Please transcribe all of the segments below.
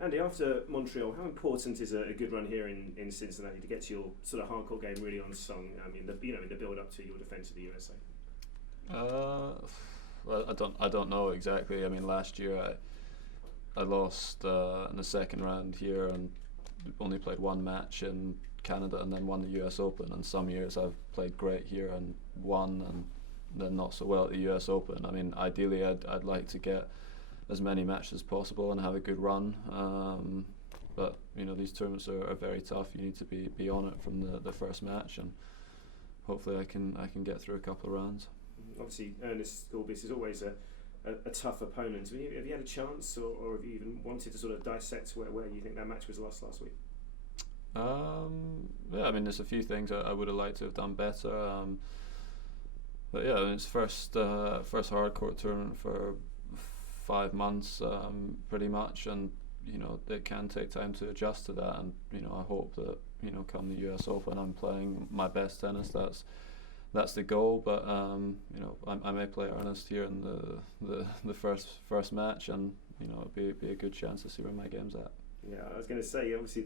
Andy, after Montreal, how important is a good run here in Cincinnati to get your sort of hardcore game really on song? I mean, in the build up to your defence of the USA. Well, I don't know exactly. I mean, last year I lost in the second round here and only played one match in Canada and then won the US Open. And some years I've played great here and won, and then not so well at the US Open. I mean, ideally I'd like to get as many matches as possible and have a good run. But these tournaments are very tough. You need to be on it from the first match, and hopefully I can get through a couple of rounds. Obviously, Ernest Scorbis is always a tough opponent. Have you had a chance, or have you even wanted to sort of dissect where you think that match was lost last week? Yeah, I mean, there's a few things I would have liked to have done better. But yeah, it's first hardcourt tournament for 5 months, pretty much, and it can take time to adjust to that. And I hope that come the US Open, I'm playing my best tennis. That's the goal. But I may play Ernest here in the first match, and it'd be a good chance to see where my game's at. Yeah, I was going to say, obviously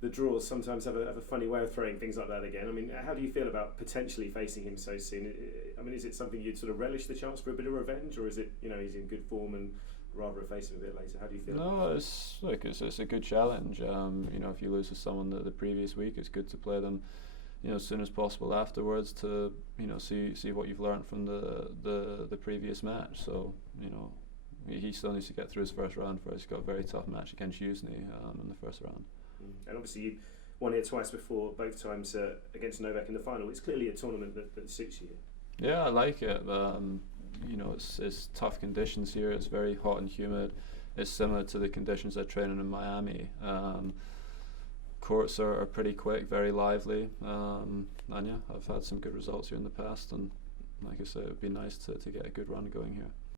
the draws sometimes have a funny way of throwing things like that again. I mean, how do you feel about potentially facing him so soon? I mean, is it something you'd sort of relish the chance for a bit of revenge, or is it he's in good form and rather face him a bit later? How do you feel? No, it's a good challenge. If you lose to someone the previous week, it's good to play them as soon as possible afterwards to see what you've learned from the previous match. So he still needs to get through his first round first. He's got a very tough match against Jusny in the first round. And obviously you won here twice before, both times against Novak in the final. It's clearly a tournament that suits you. Yeah, I like it. It's tough conditions here. It's very hot and humid. It's similar to the conditions I train in Miami. Courts are pretty quick, very lively. And yeah, I've had some good results here in the past, and like I said, it would be nice to get a good run going here.